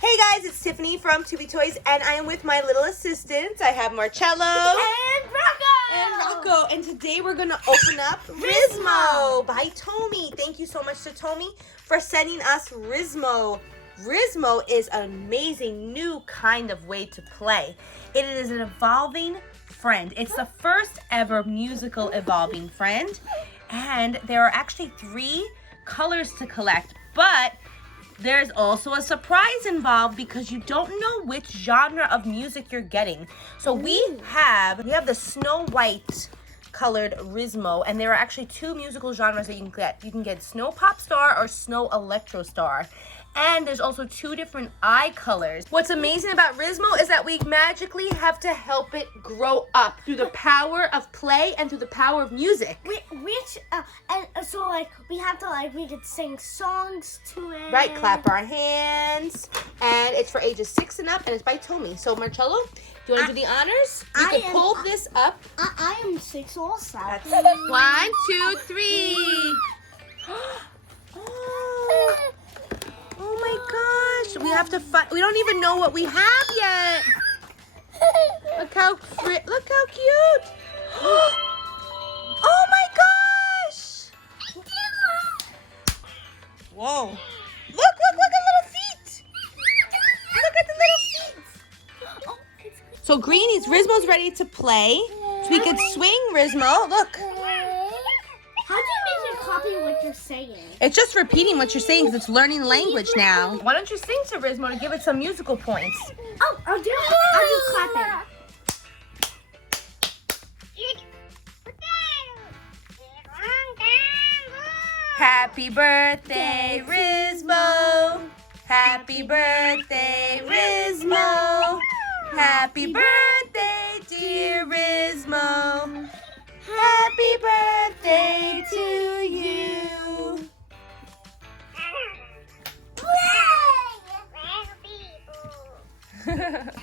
Hey guys, it's Tiffany from Toby Toys, and I am with my little assistants. I have Marcello And Rocco. and today we're gonna open up Rizmo by Tomy. Thank you so much to Tomy for sending us Rizmo. Rizmo is an amazing new kind of way to play. It is an evolving friend. It's the first ever musical evolving friend, and there are actually 3 colors to collect, but there's also a surprise involved because you don't know which genre of music you're getting. So we have the Snow White colored Rizmo, and there are actually 2 musical genres that you can get. You can get Snow Pop Star or Snow Electro Star. And there's also 2 different eye colors. What's amazing about Rizmo is that we magically have to help it grow up through the power of play and through the power of music. We have to we could sing songs to it. Right, clap our hands. And it's for ages 6 and up, and it's by Tomy. So Marcello, do you want to do the honors? You can pull this up. I am 6 also. That's 1, 2, 3. Oh my gosh, we have to find, we don't even know what we have yet. Look how cute. Oh my gosh. Whoa. Look at little feet. Look at the little feet. So Greenies, Rizmo's ready to play. So we could swing Rizmo, look. How do you make it copy what you're saying? It's just repeating what you're saying because it's learning language now. Why don't you sing to Rizmo to give it some musical points? Oh, I'll do clapping. Happy birthday, Rizmo. Happy birthday, Rizmo. Happy birthday, dear Rizmo. Happy birthday to you.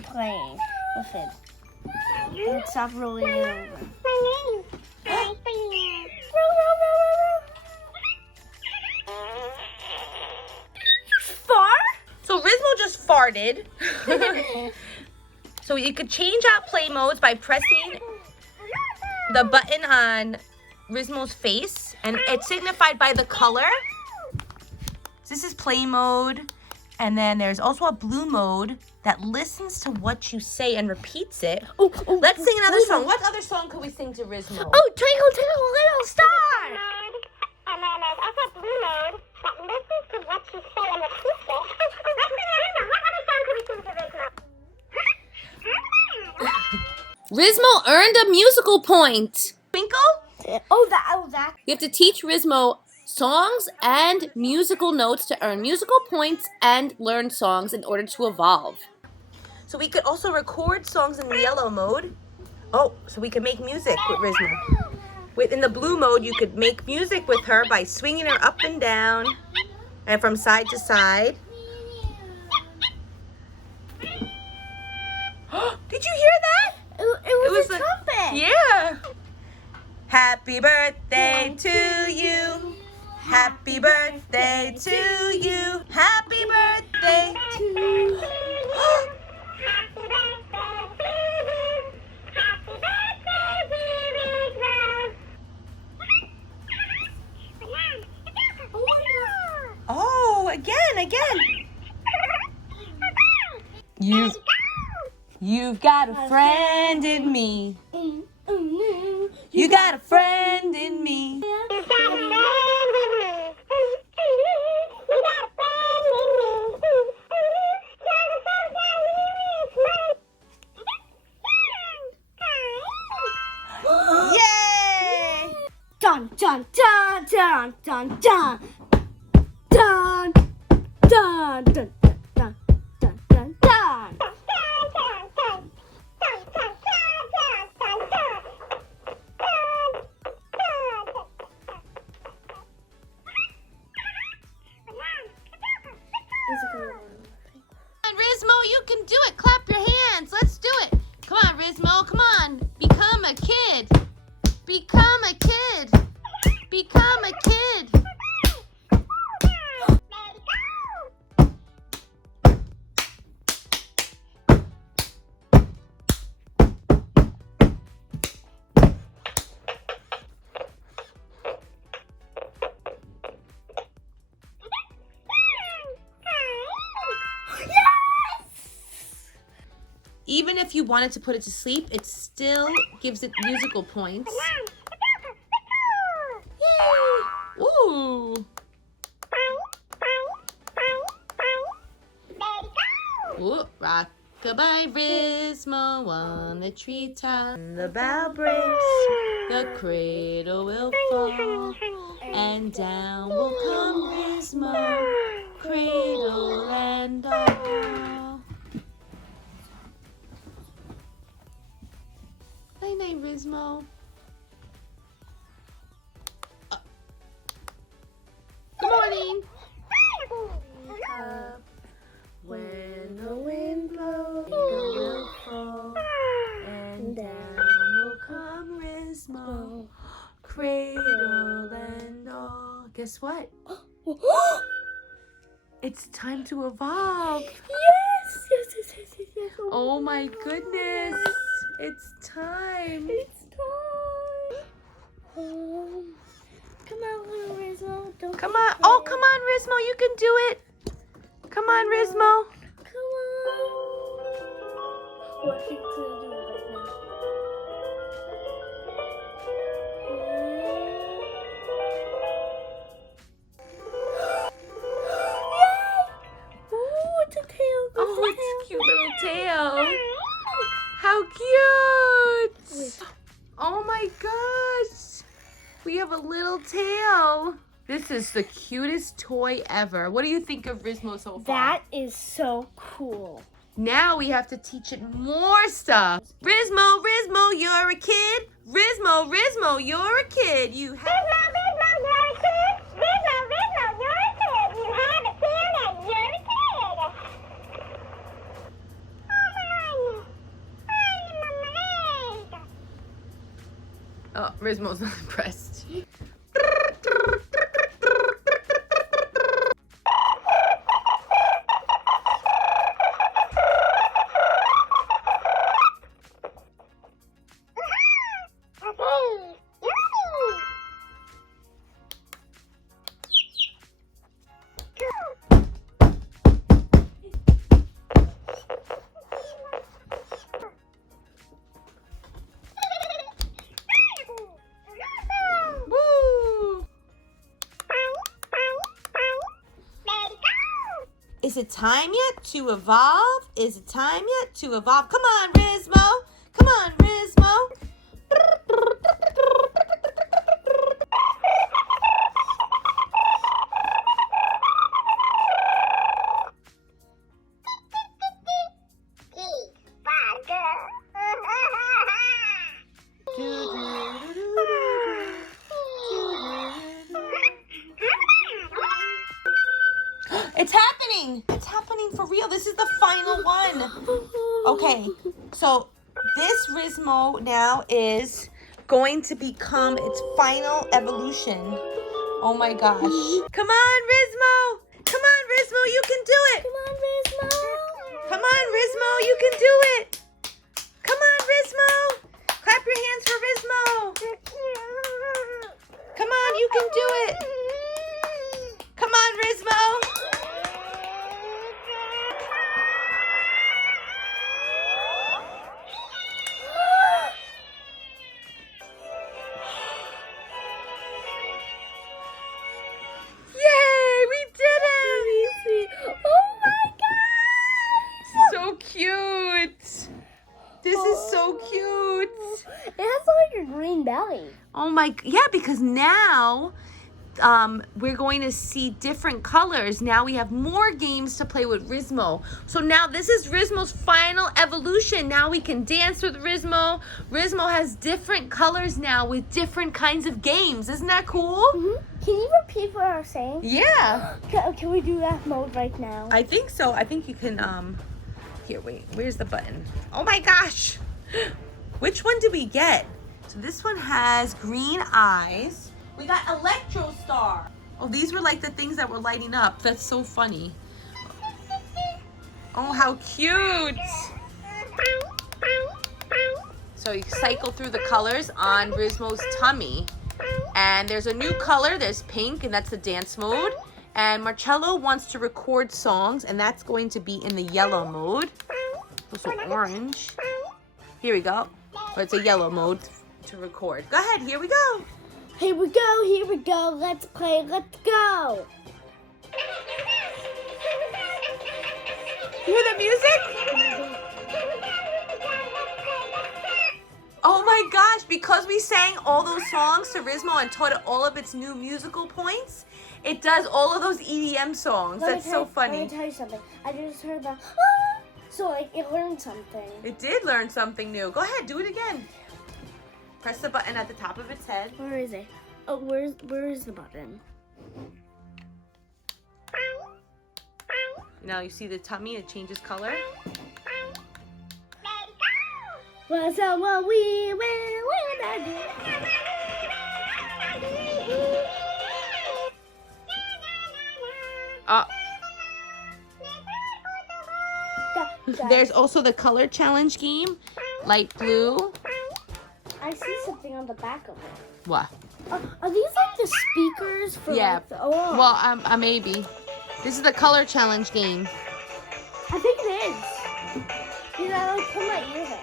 Playing with it. Don't stop rolling it over. Fart? So Rizmo just farted. So you could change out play modes by pressing the button on Rizmo's face, and it's signified by the color. This is play mode, and then there's also a blue mode that listens to what you say and repeats it. Let's sing another song. What other song could we sing to Rizmo? Oh, Twinkle, Twinkle, Little Star! And then there's also blue mode that listens to what you say and repeats it. What other song could we sing to Rizmo? Rizmo earned a musical point. Twinkle? Oh, that. You have to teach Rizmo songs and musical notes to earn musical points and learn songs in order to evolve. So we could also record songs in the yellow mode. Oh, so we could make music with Rizmo. In the blue mode, you could make music with her by swinging her up and down and from side to side. Did you hear that? It was a trumpet. Yeah. Happy birthday to you. Happy birthday to you. Happy birthday to you. Oh, again. You've got a friend in me. You got a friend in me. Yay! Dun dun dun dun dun dun dun dun dun dun dun dun dun. Rizmo, you can do it. Clap your hands. Let's do it. Come on, Rizmo. Come on. Become a kid. Become a kid. Become a kid. Even if you wanted to put it to sleep, it still gives it musical points. Yay! Ooh! Ooh, rock-a-bye Rizmo on the treetop. The bough breaks, the cradle will fall, and down will come Rizmo, cradle and all. Night-night, Rizmo. Good morning. When the wind blows, the will fall, and down will come Rizmo, cradle and all. Guess what? It's time to evolve. Yes. Oh my goodness. It's time. It's time. Come on, little Rizmo. Don't Come be on. afraid. Oh, come on, Rizmo. You can do it. Come on, Rizmo. Come on. What are you gonna do right now? Yay! Ooh, it's a tail. Oh, it's a cute little tail. How cute. Oh my gosh. We have a little tail. This is the cutest toy ever. What do you think of Rizmo so far? That is so cool. Now we have to teach it more stuff. Rizmo, you're a kid. Rizmo, you're a kid. You have... Oh, Rizmo's not impressed. Is it time yet to evolve? Is it time yet to evolve? Come on, Rizmo. Come on, Rizmo. It's happening! It's happening for real. This is the final one. Okay, so this Rizmo now is going to become its final evolution. Oh my gosh. Come on, Rizmo! Come on, Rizmo, you can do it! Come on, Rizmo. Come on, Rizmo, you can do it! Come on, Rizmo! Clap your hands for Rizmo! Come on, you can do it! Come on, Rizmo! Yay, we did it! Oh my gosh! So cute! This is so cute! It has like a green belly. Oh my, yeah, because now we're going to see different colors. Now we have more games to play with Rizmo. So now this is Rizmo's final evolution. Now we can dance with Rizmo. Rizmo has different colors now with different kinds of games. Isn't that cool? Can you repeat what I was saying? Yeah. Can we do that mode right now? I think so. I think you can, here, wait, where's the button? Oh my gosh! Which one did we get? So this one has green eyes. We got Electro Star. Oh, these were like the things that were lighting up. That's so funny. Oh, how cute. So you cycle through the colors on Rizmo's tummy. And there's a new color. There's pink, and that's the dance mode. And Marcello wants to record songs, and that's going to be in the yellow mode. Also orange. Here we go. But it's a yellow mode to record. Go ahead, here we go. Here we go, let's play, let's go. You hear the music? Oh my gosh, because we sang all those songs to Rizmo and taught it all of its new musical points, it does all of those EDM songs. That's so funny. Let me tell you something. I just heard that. So like it learned something. It did learn something new. Go ahead, do it again. Press the button at the top of its head. Where is it? Oh, where is the button? Now you see the tummy, it changes color. Well, so what we will do. There's also the color challenge game. Light blue. I see something on the back of it. What? Are these like the speakers for Yeah. like the, oh. Well, maybe. This is the color challenge game. I think it is. You know, I like put my ear there.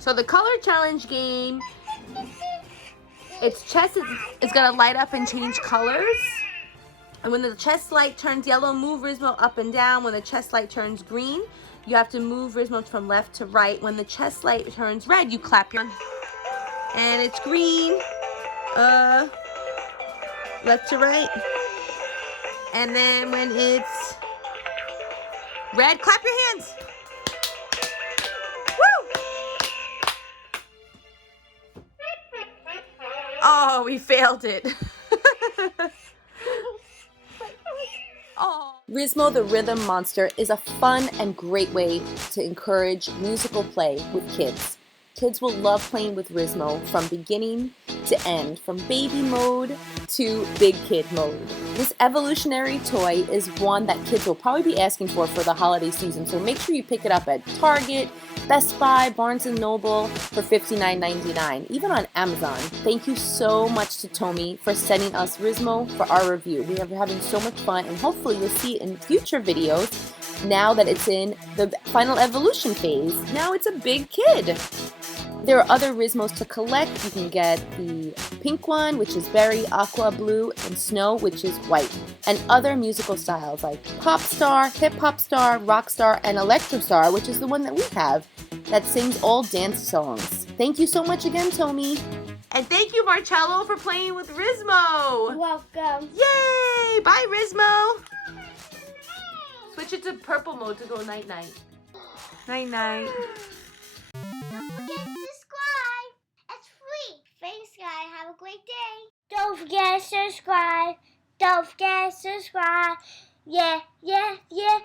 So the color challenge game, its chest is gonna light up and change colors. And when the chest light turns yellow, move Rizmo up and down. When the chest light turns green, you have to move Rizmo from left to right. When the chest light turns red, you clap your, and it's green, left to right. And then when it's red, clap your hands. Oh, we failed it. Oh. Rizmo the Rhythm Monster is a fun and great way to encourage musical play with kids. Kids will love playing with Rizmo from beginning to end, from baby mode to big kid mode. This evolutionary toy is one that kids will probably be asking for the holiday season, so make sure you pick it up at Target, Best Buy, Barnes & Noble for $59.99, even on Amazon. Thank you so much to Tomy for sending us Rizmo for our review. We are having so much fun, and hopefully you'll see it in future videos now that it's in the final evolution phase. Now it's a big kid. There are other Rizmos to collect. You can get the pink one, which is berry, aqua, blue, and snow, which is white. And other musical styles like pop star, hip hop star, rock star, and electro star, which is the one that we have, that sings all dance songs. Thank you so much again, Tomy. And thank you, Marcello, for playing with Rizmo. You're welcome. Yay! Bye, Rizmo. Switch it to purple mode to go night-night. Night-night. Don't forget to subscribe. It's free. Thanks, guys. Have a great day. Don't forget to subscribe. Don't forget to subscribe. Yeah, yeah, yeah.